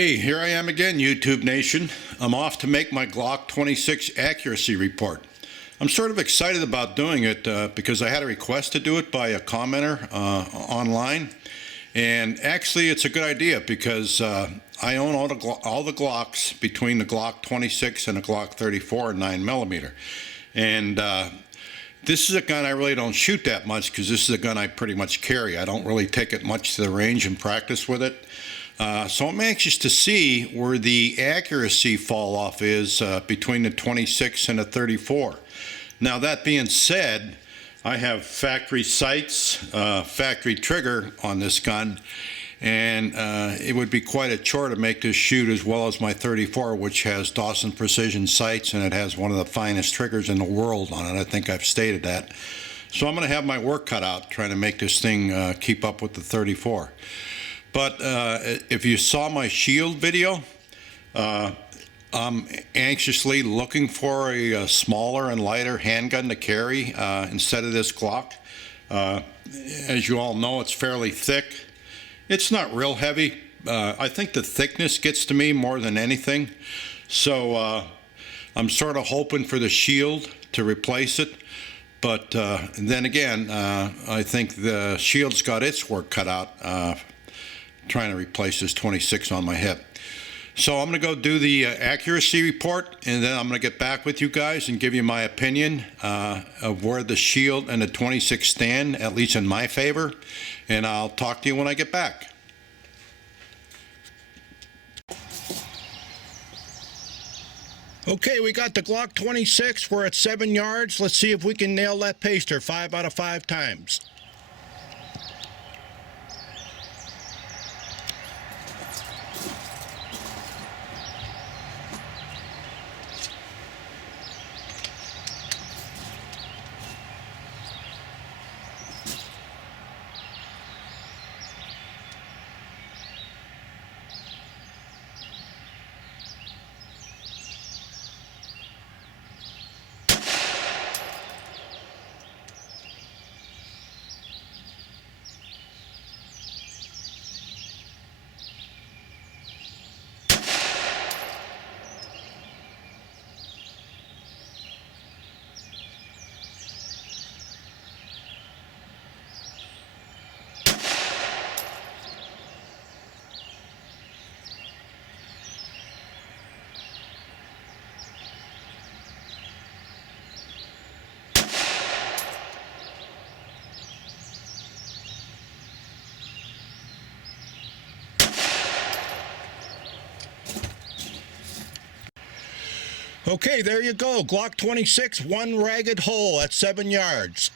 Hey, here I am again, YouTube Nation. I'm off to make my Glock 26 accuracy report. I'm sort of excited about doing it because I had a request to do it by a commenter online. And actually, it's a good idea because I own all the Glocks between the Glock 26 and the Glock 34 9mm. And this is a gun I really don't shoot that much because this is a gun I pretty much carry. I don't really take it much to the range and practice with it. So I'm anxious to see where the accuracy fall off is between the 26 and the 34. Now that being said, I have factory sights, factory trigger on this gun, and it would be quite a chore to make this shoot as well as my 34, which has Dawson Precision sights, and it has one of the finest triggers in the world on it. I think I've stated that. So I'm going to have my work cut out trying to make this thing keep up with the 34. But if you saw my shield video, I'm anxiously looking for a smaller and lighter handgun to carry instead of this Glock. As you all know, it's fairly thick. It's not real heavy. I think the thickness gets to me more than anything. So I'm sort of hoping for the shield to replace it. But then again, I think the shield's got its work cut out trying to replace this 26 on my hip. So I'm going to go do the accuracy report, and then I'm going to get back with you guys and give you my opinion of where the shield and the 26 stand, at least in my favor, and I'll talk to you when I get back. Okay, we got the Glock 26. We're at 7 yards. Let's see if we can nail that paster 5 out of 5 times. Okay, there you go. Glock 26, one ragged hole at 7 yards.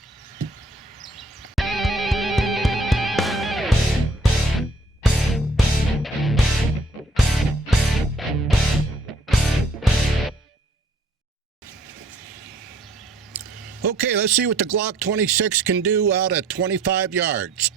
Okay, let's see what the Glock 26 can do out at 25 yards.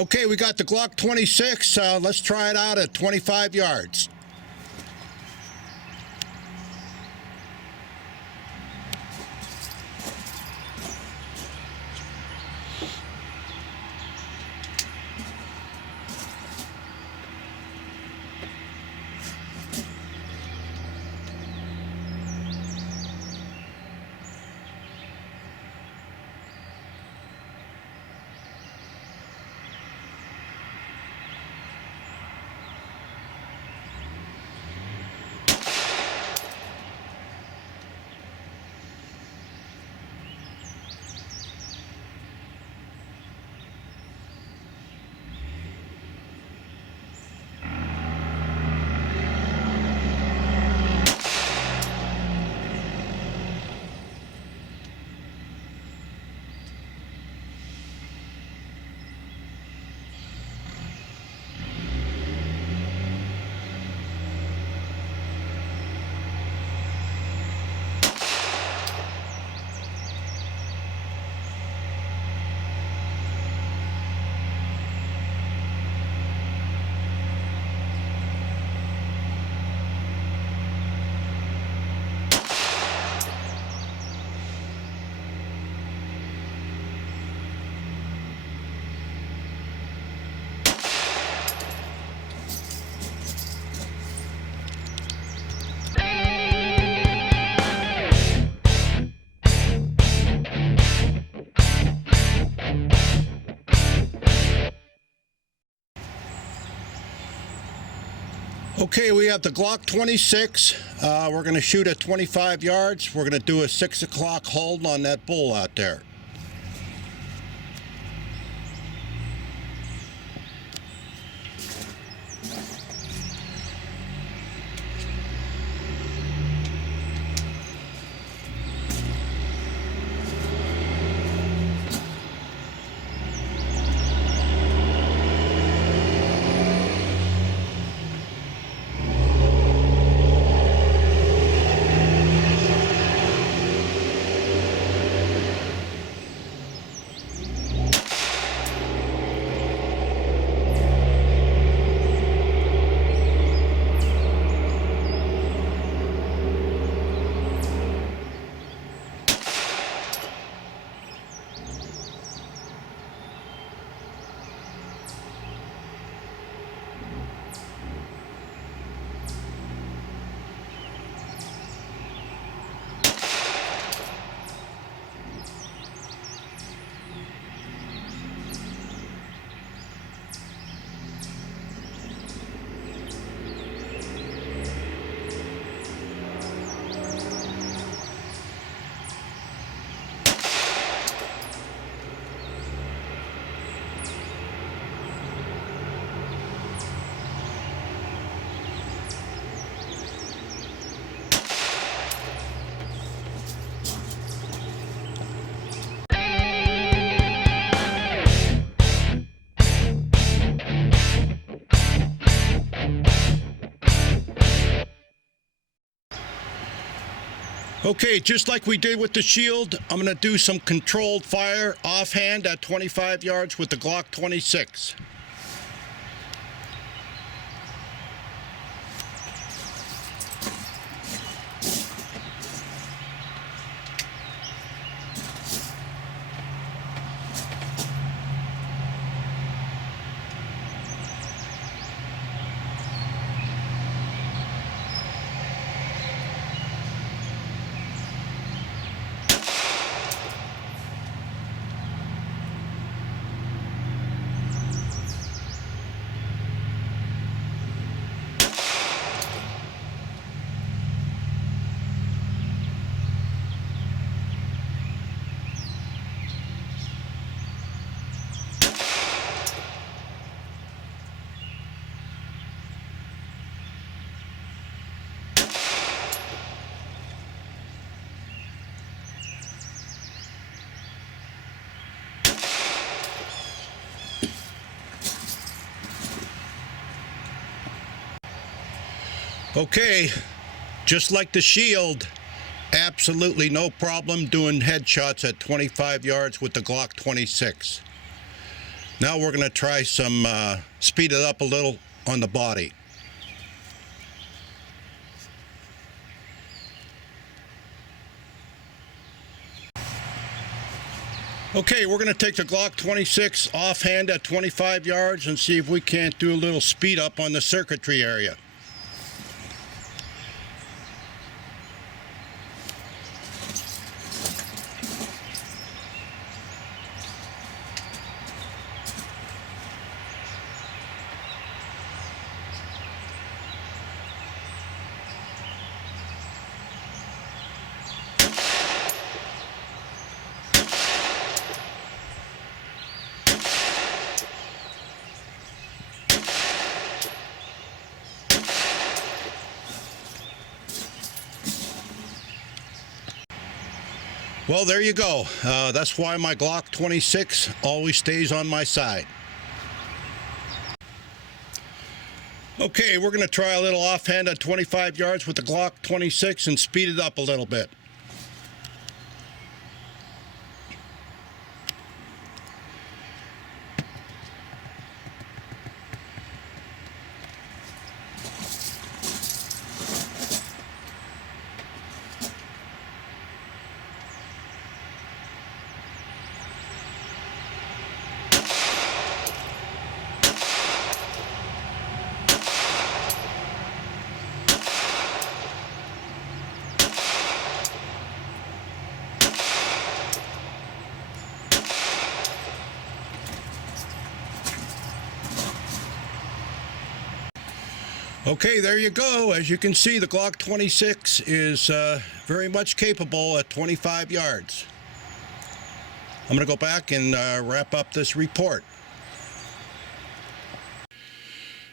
Okay, we got the Glock 26. Let's try it out at 25 yards. Okay, we have the Glock 26. We're going to shoot at 25 yards. We're going to do a 6 o'clock hold on that bull out there. Okay, just like we did with the Shield, I'm going to do some controlled fire offhand at 25 yards with the Glock 26. Okay, just like the Shield, absolutely no problem doing headshots at 25 yards with the Glock 26. Now we're going to try some speed it up a little on the body. Okay, we're going to take the Glock 26 offhand at 25 yards and see if we can't do a little speed up on the circuitry area. Well, there you go. That's why my Glock 26 always stays on my side. Okay, we're going to try a little offhand at 25 yards with the Glock 26 and speed it up a little bit. Okay, there you go. As you can see, the Glock 26 is very much capable at 25 yards. I'm going to go back and wrap up this report.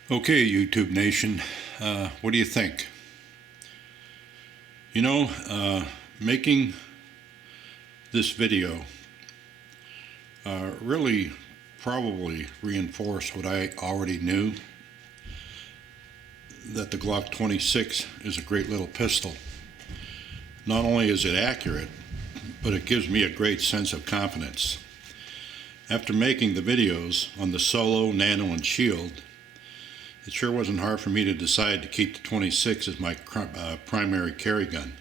Okay, YouTube Nation, what do you think? You know, making this video really probably reinforced what I already knew, that the Glock 26 is a great little pistol. Not only is it accurate, but it gives me a great sense of confidence. After making the videos on the Solo, Nano, and Shield, it sure wasn't hard for me to decide to keep the 26 as my primary carry gun.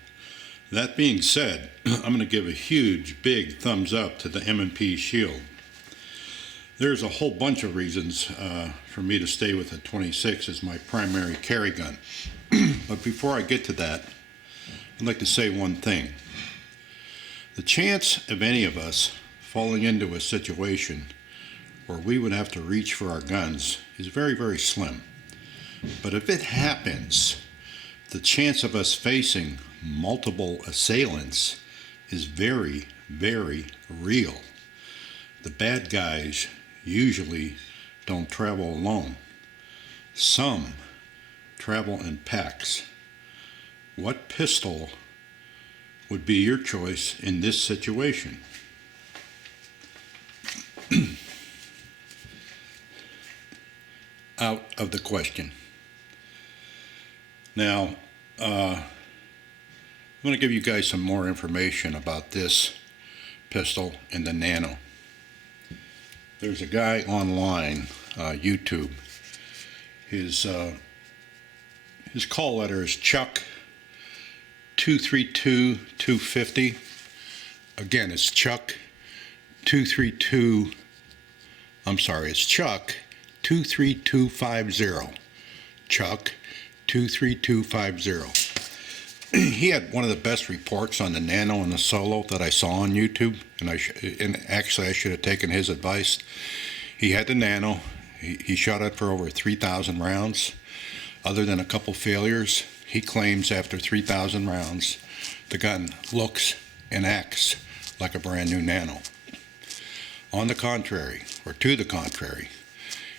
That being said, I'm going to give a huge, big thumbs up to the M&P Shield. There's a whole bunch of reasons for me to stay with the 26 as my primary carry gun. But before I get to that, I'd like to say one thing. The chance of any of us falling into a situation where we would have to reach for our guns is very, very slim. But if it happens, the chance of us facing multiple assailants is very, very real. The bad guys usually don't travel alone. Some travel in packs. What pistol would be your choice in this situation? Out of the question. Now, I'm going to give you guys some more information about this pistol and the Nano. There's a guy online, YouTube. His call letter is Chuck 232-250. Again, it's Chuck 232. I'm sorry, it's Chuck 23250. Chuck 23250. He had one of the best reports on the Nano and the Solo that I saw on YouTube, and actually I should have taken his advice. He had the Nano. He shot it for over 3,000 rounds. Other than a couple failures, he claims after 3,000 rounds, the gun looks and acts like a brand new Nano. On the contrary, or to the contrary,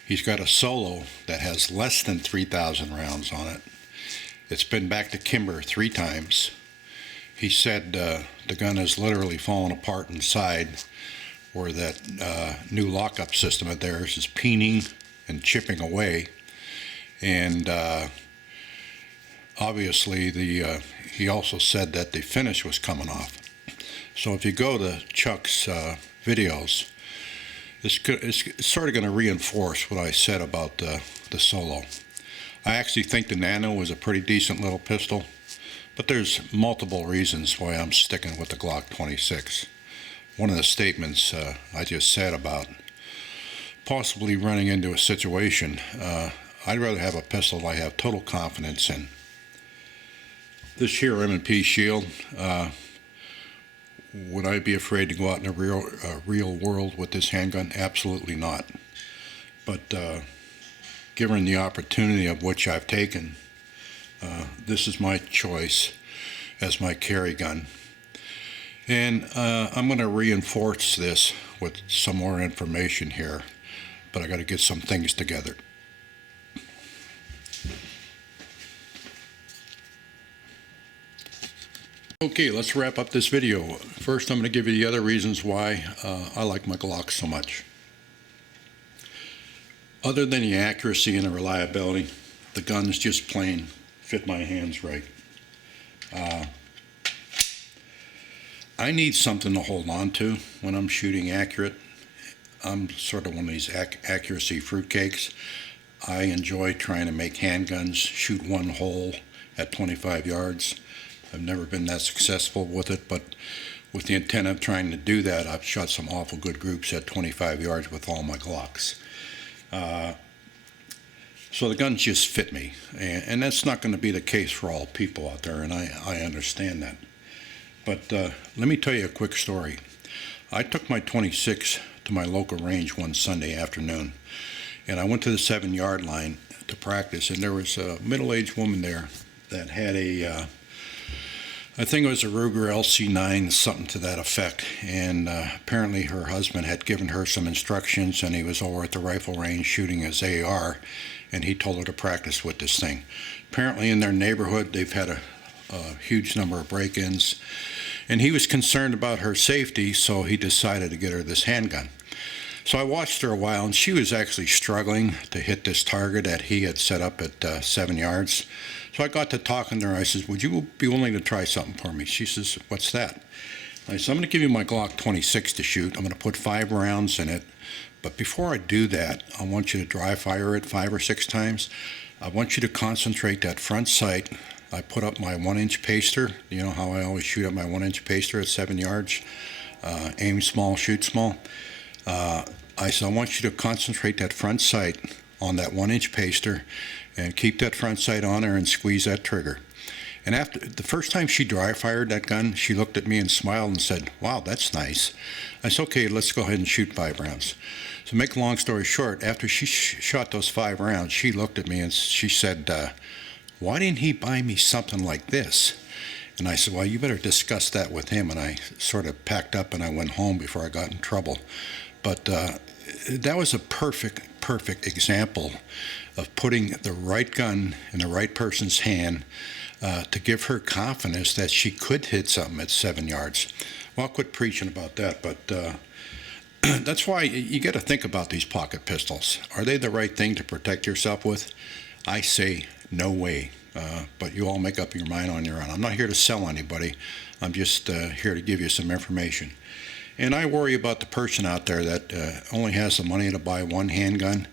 he's got a Solo that has less than 3,000 rounds on it. It's been back to Kimber 3 times. He said the gun has literally fallen apart inside, where that new lockup system of theirs is peening and chipping away. And obviously he also said that the finish was coming off. So if you go to Chuck's videos, it's sort of going to reinforce what I said about the Solo. I actually think the Nano is a pretty decent little pistol, but there's multiple reasons why I'm sticking with the Glock 26. One of the statements I just said about possibly running into a situation, I'd rather have a pistol I have total confidence in. This here M&P Shield, would I be afraid to go out in the real world with this handgun? Absolutely not. But given the opportunity of which I've taken, this is my choice as my carry gun. And I'm going to reinforce this with some more information here, but I got to get some things together. Okay, let's wrap up this video. First, I'm going to give you the other reasons why I like my Glock so much. Other than the accuracy and the reliability, the guns just plain fit my hands right. I need something to hold on to when I'm shooting accurate. I'm sort of one of these accuracy fruitcakes. I enjoy trying to make handguns shoot one hole at 25 yards. I've never been that successful with it, but with the intent of trying to do that, I've shot some awful good groups at 25 yards with all my Glocks. So the guns just fit me, and that's not going to be the case for all people out there, and I understand that. But let me tell you a quick story. I took my 26 to my local range one Sunday afternoon, and I went to the 7-yard line to practice, and there was a middle-aged woman there that had I think it was a Ruger LC9, something to that effect, and apparently her husband had given her some instructions, and he was over at the rifle range shooting his AR, and he told her to practice with this thing. Apparently in their neighborhood they've had a huge number of break-ins, and he was concerned about her safety, so he decided to get her this handgun. So I watched her a while, and she was actually struggling to hit this target that he had set up at 7 yards. So I got to talking to her. I said, would you be willing to try something for me? She says, what's that? I said, I'm going to give you my Glock 26 to shoot. I'm going to put 5 rounds in it. But before I do that, I want you to dry fire it 5 or 6 times. I want you to concentrate that front sight. I put up my 1-inch paster. You know how I always shoot up my 1-inch paster at 7 yards? Aim small, shoot small. I said, I want you to concentrate that front sight on that 1-inch paster and keep that front sight on there and squeeze that trigger. And after the first time she dry fired that gun, she looked at me and smiled and said, wow, that's nice. I said, okay, let's go ahead and shoot 5 rounds. So make a long story short, after she shot those 5 rounds, she looked at me and she said, why didn't he buy me something like this? And I said, well, you better discuss that with him. And I sort of packed up and I went home before I got in trouble. But that was a perfect example of putting the right gun in the right person's hand to give her confidence that she could hit something at 7 yards. Well, I'll quit preaching about that, but that's why you got to think about these pocket pistols. Are they the right thing to protect yourself with? I say no way, but you all make up your mind on your own. I'm not here to sell anybody. I'm just here to give you some information. And I worry about the person out there that only has the money to buy one handgun,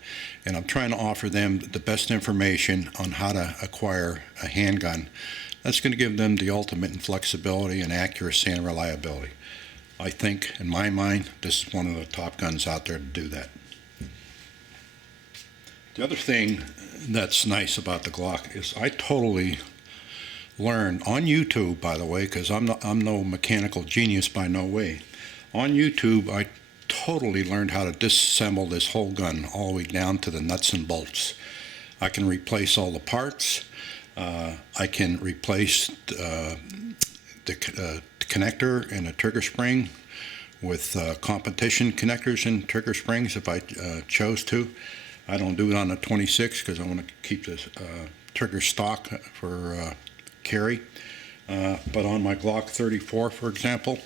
and I'm trying to offer them the best information on how to acquire a handgun that's going to give them the ultimate in flexibility and accuracy and reliability. I think, in my mind, this is one of the top guns out there to do that. The other thing that's nice about the Glock is I totally learned on YouTube, by the way, because I'm no mechanical genius by no way. On YouTube, I totally learned how to disassemble this whole gun all the way down to the nuts and bolts. I can replace all the parts. I can replace the connector and a trigger spring with competition connectors and trigger springs if I chose to. I don't do it on the 26 because I want to keep this trigger stock for carry. But on my Glock 34, for example,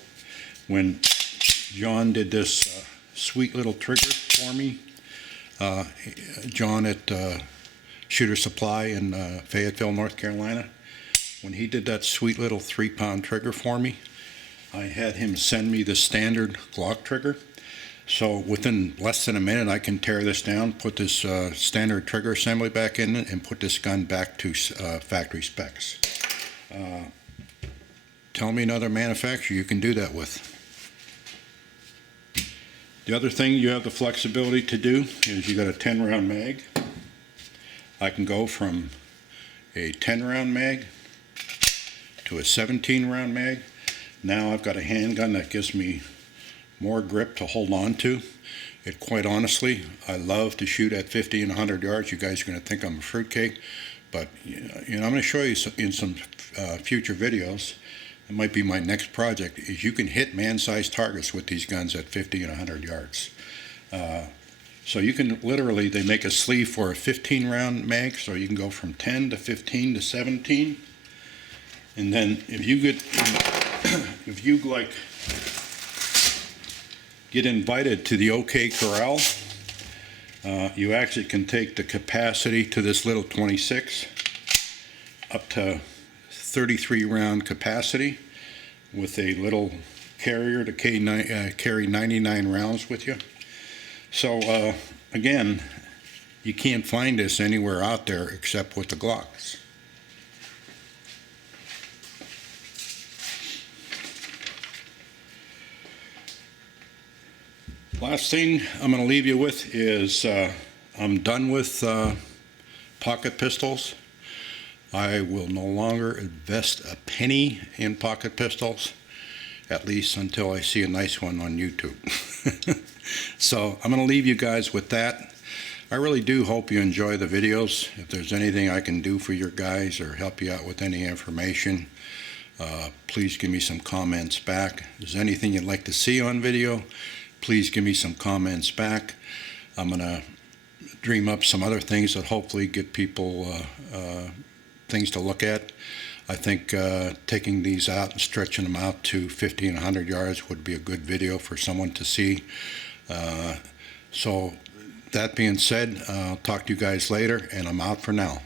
when John did this sweet little trigger for me, John at Shooter Supply in Fayetteville, North Carolina, when he did that sweet little 3-pound trigger for me, I had him send me the standard Glock trigger. So within less than a minute, I can tear this down, put this standard trigger assembly back in it, and put this gun back to factory specs. Tell me another manufacturer you can do that with. The other thing you have the flexibility to do is you got a 10-round mag. I can go from a 10-round mag to a 17-round mag. Now I've got a handgun that gives me more grip to hold on to. It, quite honestly, I love to shoot at 50 and 100 yards. You guys are going to think I'm a fruitcake, but you know, I'm going to show you in some future videos. It might be my next project. Is you can hit man-sized targets with these guns at 50 and 100 yards. So you can literally, they make a sleeve for a 15-round mag, so you can go from 10 to 15 to 17. And then if you get invited to the OK Corral, you actually can take the capacity to this little 26 up to 33-round capacity with a little carrier to carry 99 rounds with you. So again, you can't find this anywhere out there except with the Glocks. Last thing I'm going to leave you with is I'm done with pocket pistols. I will no longer invest a penny in pocket pistols, at least until I see a nice one on YouTube. So I'm going to leave you guys with that. I really do hope you enjoy the videos. If there's anything I can do for your guys or help you out with any information, please give me some comments back. If there's anything you'd like to see on video, please give me some comments back. I'm going to dream up some other things that hopefully get people things to look at. I think taking these out and stretching them out to 50 and 100 yards would be a good video for someone to see. So that being said, I'll talk to you guys later, and I'm out for now.